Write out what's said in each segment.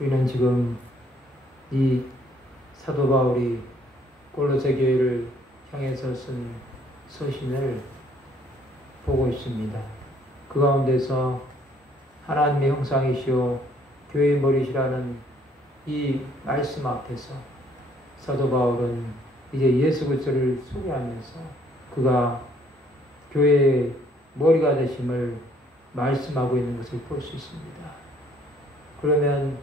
우리는 지금 이 사도 바울이 골로새 교회를 향해서 쓴 서신을 보고 있습니다. 그 가운데서 하나님의 형상이시오 교회의 머리시라는 이 말씀 앞에서 사도 바울은 이제 예수 그리스도를 소개하면서 그가 교회의 머리가 되심을 말씀하고 있는 것을 볼 수 있습니다. 그러면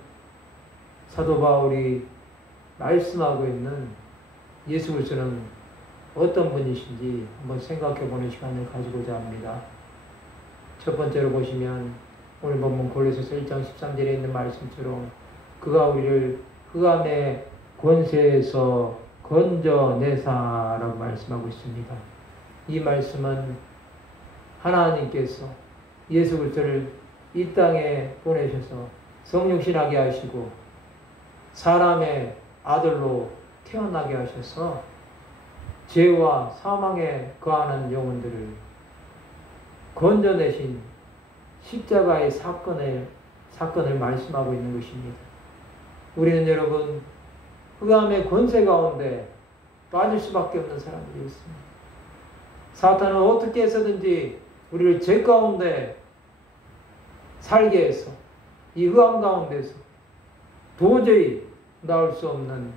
사도 바울이 말씀하고 있는 예수 그리스도는 어떤 분이신지 한번 생각해 보는 시간을 가지고자 합니다. 첫 번째로 보시면 오늘 본문 골로새서 1장 13절에 있는 말씀처럼 그가 우리를 흑암의 권세에서 건져내사라고 말씀하고 있습니다. 이 말씀은 하나님께서 예수 그리스도를 이 땅에 보내셔서 성육신하게 하시고 사람의 아들로 태어나게 하셔서 죄와 사망에 거하는 영혼들을 건져내신 십자가의 사건을 말씀하고 있는 것입니다. 우리는 여러분 흑암의 권세 가운데 빠질 수밖에 없는 사람들이 있습니다. 사탄은 어떻게 해서든지 우리를 죄 가운데 살게 해서 이 흑암 가운데서 도저히 나올 수 없는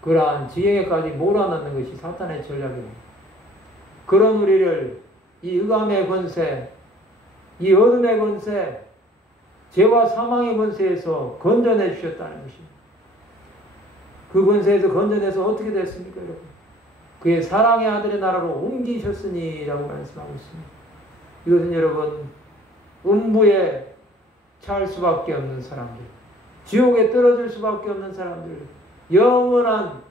그러한 지경에까지 몰아넣는 것이 사탄의 전략입니다. 그런 우리를 이 흑암의 권세, 이 어둠의 권세, 죄와 사망의 권세에서 건져내 주셨다는 것입니다. 그 권세에서 건져내서 어떻게 됐습니까, 여러분? 그의 사랑의 아들의 나라로 옮기셨으니라고 말씀하고 있습니다. 이것은 여러분 음부에 처할 수밖에 없는 사람들, 지옥에 떨어질 수밖에 없는 사람들, 영원한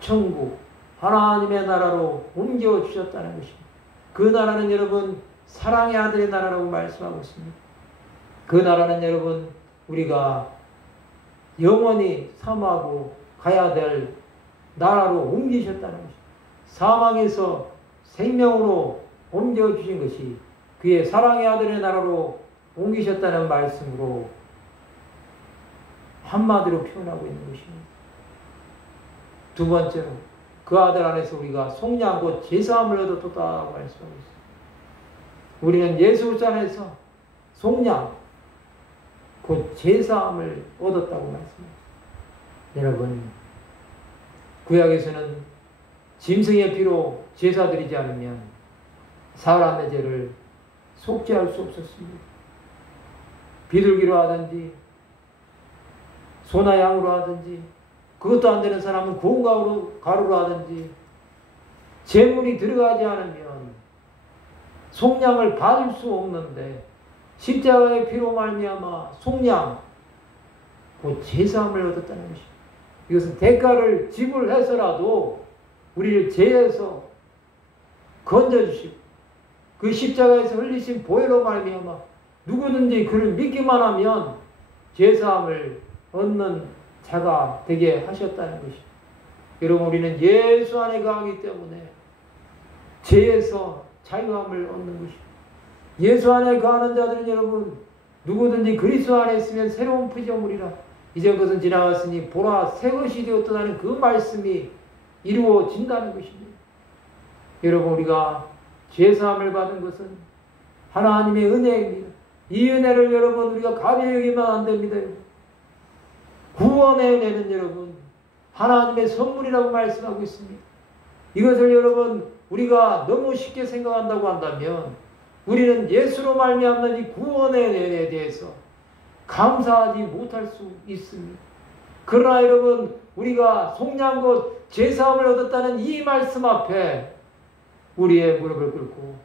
천국, 하나님의 나라로 옮겨주셨다는 것입니다. 그 나라는 여러분 사랑의 아들의 나라라고 말씀하고 있습니다. 그 나라는 여러분 우리가 영원히 사모하고 가야 될 나라로 옮기셨다는 것입니다. 사망에서 생명으로 옮겨주신 것이 그의 사랑의 아들의 나라로 옮기셨다는 말씀으로 한마디로 표현하고 있는 것입니다. 두 번째로 그 아들 안에서 우리가 속량 곧 제사함을 얻었다고 말씀하고 있습니다. 우리는 예수 그리스도 안에서 속량 곧 제사함을 얻었다고 말씀합니다. 여러분 구약에서는 짐승의 피로 제사 드리지 않으면 사람의 죄를 속죄할 수 없었습니다. 비둘기로 하든지 소나 양으로 하든지 그것도 안 되는 사람은 고운 가루로 하든지 제물이 들어가지 않으면 속량을 받을 수 없는데 십자가의 피로 말미암아 속량 곧 제사함을 얻었다는 것입니다. 이것은 대가를 지불해서라도 우리를 죄에서 건져주시고 그 십자가에서 흘리신 보혈로 말미암아 누구든지 그를 믿기만 하면 제사함을 얻는 자가 되게 하셨다는 것입니다. 여러분 우리는 예수 안에 거하기 때문에 죄에서 자유함을 얻는 것입니다. 예수 안에 거하는 자들은 여러분 누구든지 그리스도 안에 있으면 새로운 피조물이라 이전 것은 지나갔으니 보라 새 것이 되었다는 그 말씀이 이루어진다는 것입니다. 여러분 우리가 죄사함을 받은 것은 하나님의 은혜입니다. 이 은혜를 여러분 우리가 가벼이 여기면 안 됩니다. 구원의 은혜는 여러분 하나님의 선물이라고 말씀하고 있습니다. 이것을 여러분 우리가 너무 쉽게 생각한다고 한다면 우리는 예수로 말미암는 이 구원의 은혜에 대해서 감사하지 못할 수 있습니다. 그러나 여러분 우리가 속량 곧 제사함을 얻었다는 이 말씀 앞에 우리의 무릎을 꿇고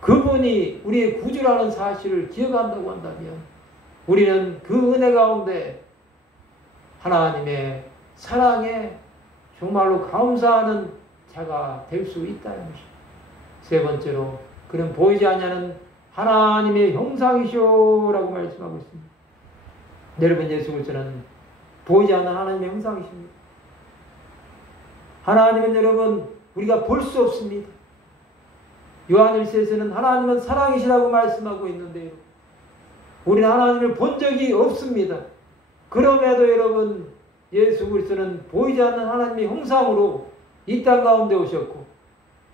그분이 우리의 구주라는 사실을 기억한다고 한다면 우리는 그 은혜 가운데 하나님의 사랑에 정말로 감사하는 자가 될 수 있다는 것입니다. 세 번째로 그는 보이지 않냐는 하나님의 형상이시오라고 말씀하고 있습니다. 여러분 예수 그리스도는 보이지 않는 하나님의 형상이십니다. 하나님은 여러분 우리가 볼 수 없습니다. 요한 1서에서는 하나님은 사랑이시라고 말씀하고 있는데요. 우리는 하나님을 본 적이 없습니다. 그럼에도 여러분 예수 그리스도는 보이지 않는 하나님의 형상으로 이 땅 가운데 오셨고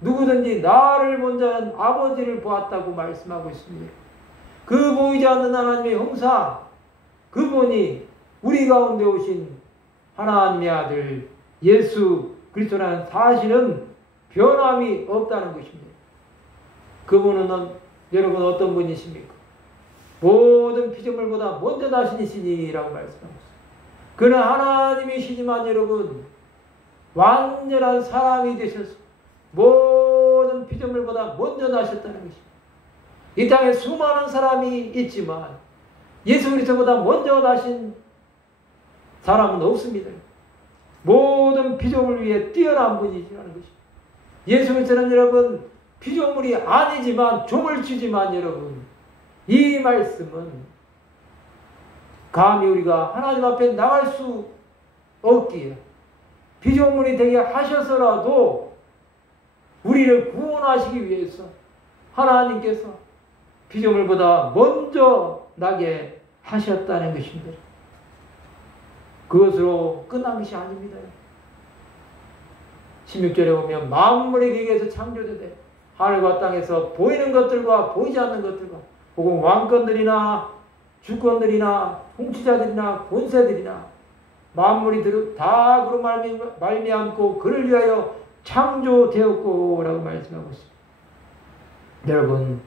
누구든지 나를 본 자는 아버지를 보았다고 말씀하고 있습니다. 그 보이지 않는 하나님의 형상, 그분이 우리 가운데 오신 하나님의 아들 예수 그리스도라는 사실은 변함이 없다는 것입니다. 그분은 여러분 어떤 분이십니까? 모든 피조물보다 먼저 나신이시니라고 말씀하고 있습니다. 그는 하나님이시지만 여러분 완전한 사람이 되셔서 모든 피조물보다 먼저 나셨다는 것입니다. 이 땅에 수많은 사람이 있지만 예수 그리스도보다 먼저 나신 사람은 없습니다. 모든 피조물 위에 뛰어난 분이시라는 것입니다. 예수 그리스도는 여러분 피조물이 아니지만 종을 치지만 여러분 이 말씀은 감히 우리가 하나님 앞에 나갈 수 없기에 피조물이 되게 하셔서라도 우리를 구원하시기 위해서 하나님께서 피조물보다 먼저 나게 하셨다는 것입니다. 그것으로 끝난 것이 아닙니다. 16절에 보면 만물의 계획에서 창조되되 하늘과 땅에서 보이는 것들과 보이지 않는 것들과 혹은 왕권들이나 주권들이나 통치자들이나 권세들이나 만물이 다 그로 말미암고 그를 위하여 창조되었고 라고 말씀하고 있습니다. 여러분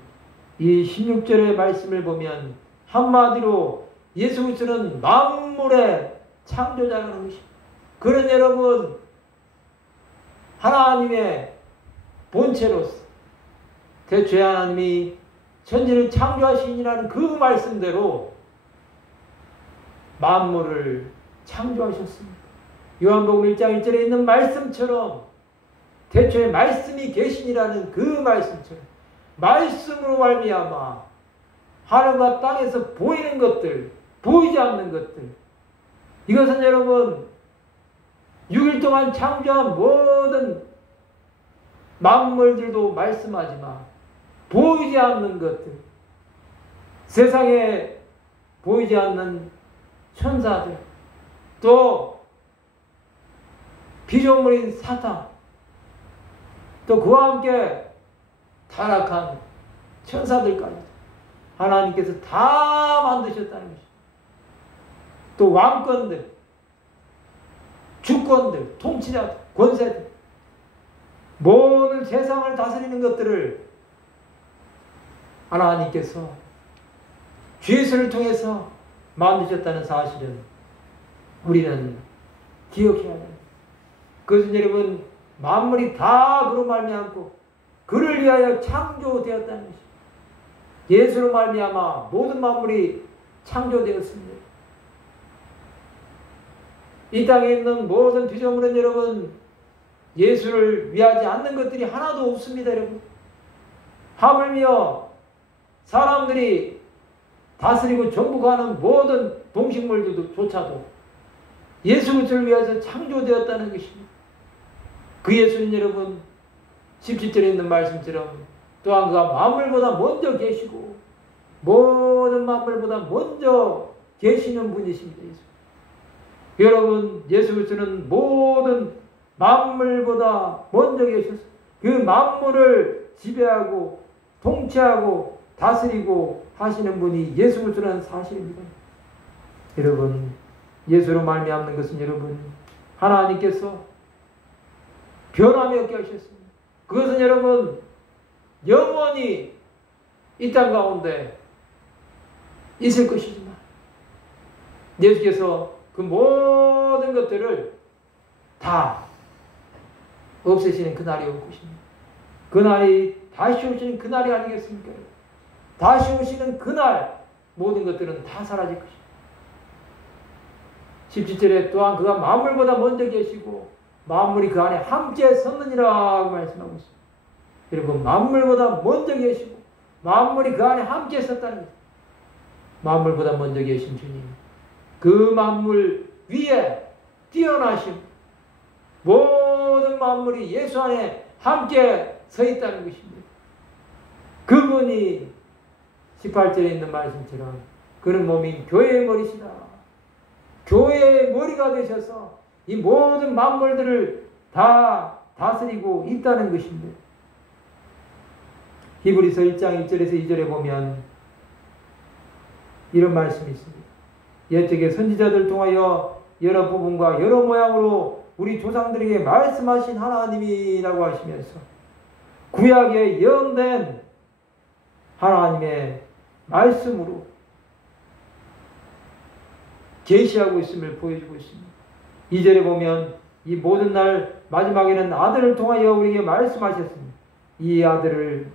이 16절의 말씀을 보면 한마디로 예수 그리스도는 만물의 창조자라는 것입니다. 그는 여러분 하나님의 본체로서 대초에 하나님이 천지를 창조하시니라는 그 말씀대로 만물을 창조하셨습니다. 요한복음 1장 1절에 있는 말씀처럼 대초에 말씀이 계시니라는 그 말씀처럼 말씀으로 말미암아 하늘과 땅에서 보이는 것들, 보이지 않는 것들, 이것은 여러분 6일 동안 창조한 모든 만물들도 말씀하지만 보이지 않는 것들, 세상에 보이지 않는 천사들, 또 피조물인 사탄, 또 그와 함께 타락한 천사들까지 하나님께서 다 만드셨다는 것입니다. 또 왕권들, 주권들, 통치자들, 권세들, 모든 세상을 다스리는 것들을 하나님께서 죄수를 통해서 만드셨다는 사실은 우리는 기억해야 합니다. 그것은 여러분 만물이 다 그로 말미암고 그를 위하여 창조되었다는 것입니다. 예수로 말미암아 모든 만물이 창조되었습니다. 이 땅에 있는 모든 피조물은 여러분 예수를 위하지 않는 것들이 하나도 없습니다. 여러분 하물며 사람들이 다스리고 정복하는 모든 동식물들조차도 예수 그리스도를 위해서 창조되었다는 것입니다. 그 예수는 여러분 17절에 있는 말씀처럼 또한 그가 만물보다 먼저 계시고 모든 만물보다 먼저 계시는 분이십니다. 예수. 여러분 예수 그리스도는 모든 만물보다 먼저 계셔서 그 만물을 지배하고 통치하고 다스리고 하시는 분이 예수 그리스도라는 사실입니다. 여러분 예수로 말미암는 것은 여러분 하나님께서 변함이 없게 하셨습니다. 그것은 여러분 영원히 이 땅 가운데 있을 것이지만 예수께서 그 모든 것들을 다 없애시는 그날이 올 것입니다. 그날이 다시 오시는 그날이 아니겠습니까? 다시 오시는 그날 모든 것들은 다 사라질 것입니다. 17절에 또한 그가 만물보다 먼저 계시고 만물이 그 안에 함께 섰느니라 말씀하고 있습니다. 여러분 만물보다 먼저 계시고 만물이 그 안에 함께 섰다는 것입니다. 만물보다 먼저 계신 주님, 그 만물 위에 뛰어나신 모든 만물이 예수 안에 함께 서 있다는 것입니다. 그분이 18절에 있는 말씀처럼 그런 몸인 교회의 머리시다. 교회의 머리가 되셔서 이 모든 만물들을 다 다스리고 있다는 것인데, 히브리서 1장 1절에서 2절에 보면 이런 말씀이 있습니다. 옛적의 선지자들 통하여 여러 부분과 여러 모양으로 우리 조상들에게 말씀하신 하나님이라고 하시면서 구약에 예언된 하나님의 말씀으로 계시하고 있음을 보여주고 있습니다. 2절에 보면 이 모든 날 마지막에는 아들을 통하여 우리에게 말씀하셨습니다. 이 아들을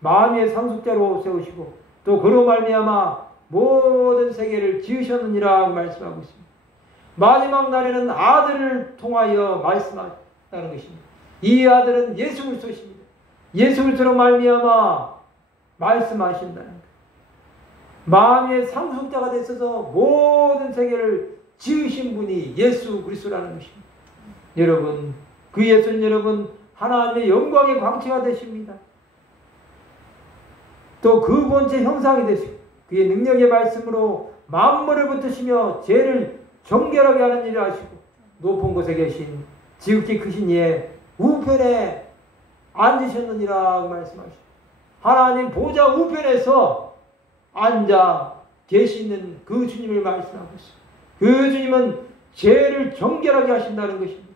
마음의 상속자로 세우시고 또 그로 말미암아 모든 세계를 지으셨느니라 말씀하고 있습니다. 마지막 날에는 아들을 통하여 말씀한다는 것입니다. 이 아들은 예수 그리스도십니다. 예수 그리스도로 말미암아 말씀하신다는 것. 마음의 상속자가 되셔서 모든 세계를 지으신 분이 예수 그리스도라는 것입니다. 여러분, 그 예수는 여러분 하나님의 영광의 광채가 되십니다. 또 그 본체 형상이 되시고 그의 능력의 말씀으로 만물을 붙드시며 죄를 정결하게 하는 일을 하시고 높은 곳에 계신 지극히 크신 이의 우편에 앉으셨느니라 말씀하시고 하나님 보좌 우편에서 앉아 계시는 그 주님을 말씀하고 있습니다. 그 주님은 죄를 정결하게 하신다는 것입니다.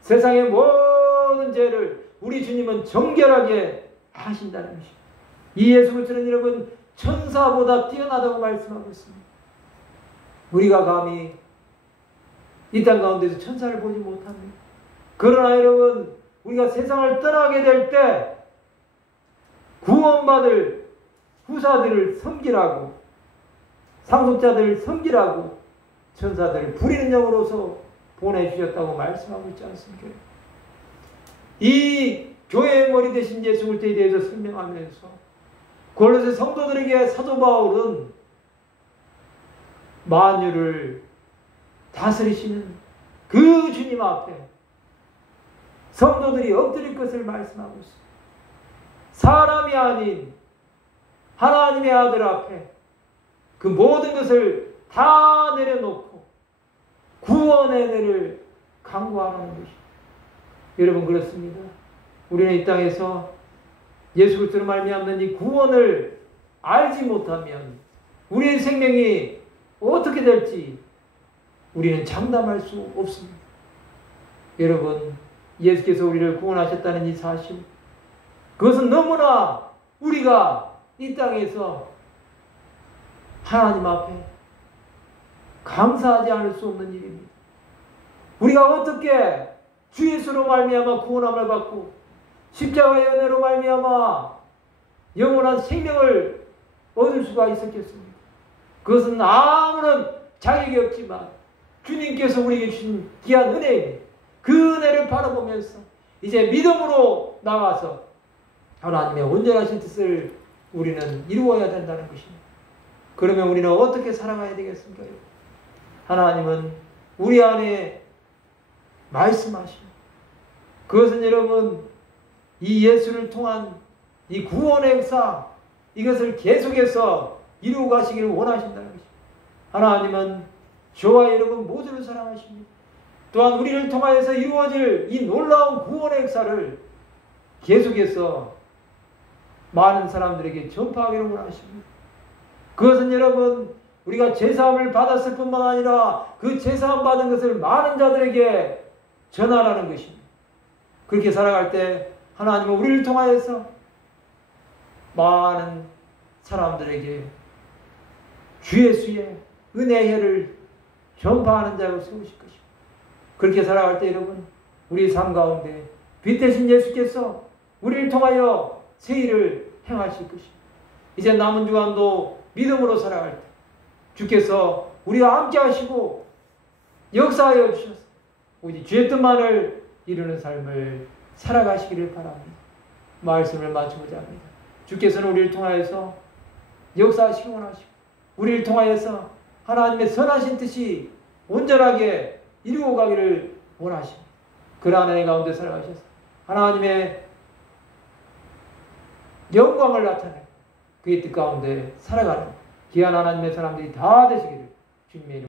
세상의 모든 죄를 우리 주님은 정결하게 하신다는 것입니다. 이 예수 그리스도는 여러분 천사보다 뛰어나다고 말씀하고 있습니다. 우리가 감히 이 땅 가운데서 천사를 보지 못합니다. 그러나 여러분 우리가 세상을 떠나게 될 때 구원받을 후사들을 섬기라고 상속자들을 섬기라고 천사들을 부리는 영으로서 보내주셨다고 말씀하고 있지 않습니까? 이 교회의 머리 되신 예수 그리스도에 대해서 설명하면서 골로새 성도들에게 사도 바울은 만유를 다스리시는 그 주님 앞에 성도들이 엎드릴 것을 말씀하고 있습니다. 사람이 아닌 하나님의 아들 앞에 그 모든 것을 다 내려놓고 구원의 은혜를 강구하라는 것입니다. 여러분 그렇습니다. 우리는 이 땅에서 예수 그리스도로 말미암는 이 구원을 알지 못하면 우리의 생명이 어떻게 될지 우리는 장담할 수 없습니다. 여러분 예수께서 우리를 구원하셨다는 이 사실, 그것은 너무나 우리가 이 땅에서 하나님 앞에 감사하지 않을 수 없는 일입니다. 우리가 어떻게 주 예수로 말미암아 구원함을 받고 십자가의 은혜로 말미암아 영원한 생명을 얻을 수가 있었겠습니까? 그것은 아무런 자격이 없지만 주님께서 우리에게 주신 귀한 은혜입니다. 그 은혜를 바라보면서 이제 믿음으로 나가서 하나님의 온전하신 뜻을 우리는 이루어야 된다는 것입니다. 그러면 우리는 어떻게 살아가야 되겠습니까? 하나님은 우리 안에 말씀하십니다. 그것은 여러분 이 예수를 통한 이 구원의 역사, 이것을 계속해서 이루어 가시기를 원하신다는 것입니다. 하나님은 저와 여러분 모두를 사랑하십니다. 또한 우리를 통하여서 이루어질 이 놀라운 구원의 역사를 계속해서 많은 사람들에게 전파하기를 원하십니다. 그것은 여러분 우리가 제사함을 받았을 뿐만 아니라 그 제사함 받은 것을 많은 자들에게 전하라는 것입니다. 그렇게 살아갈 때 하나님은 우리를 통하여서 많은 사람들에게 주 예수의 은혜의 해를 전파하는 자로 세우실 것입니다. 그렇게 살아갈 때 여러분 우리 삶 가운데 빛 대신 예수께서 우리를 통하여 새 일을 행하실 것입니다. 이제 남은 주간도 믿음으로 살아갈 때 주께서 우리와 함께 하시고 역사하여 주셔서 우리 주의 뜻만을 이루는 삶을 살아가시기를 바랍니다. 말씀을 마치고자 합니다. 주께서는 우리를 통하여서 역사하시기 원하시고 우리를 통하여서 하나님의 선하신 뜻이 온전하게 이루어 가기를 원하십니다. 그러한 은혜 가운데 살아가셔서 하나님의 영광을 나타내고 그의 뜻 가운데 살아가는 귀한 하나님의 사람들이 다 되시기를 주님의 이름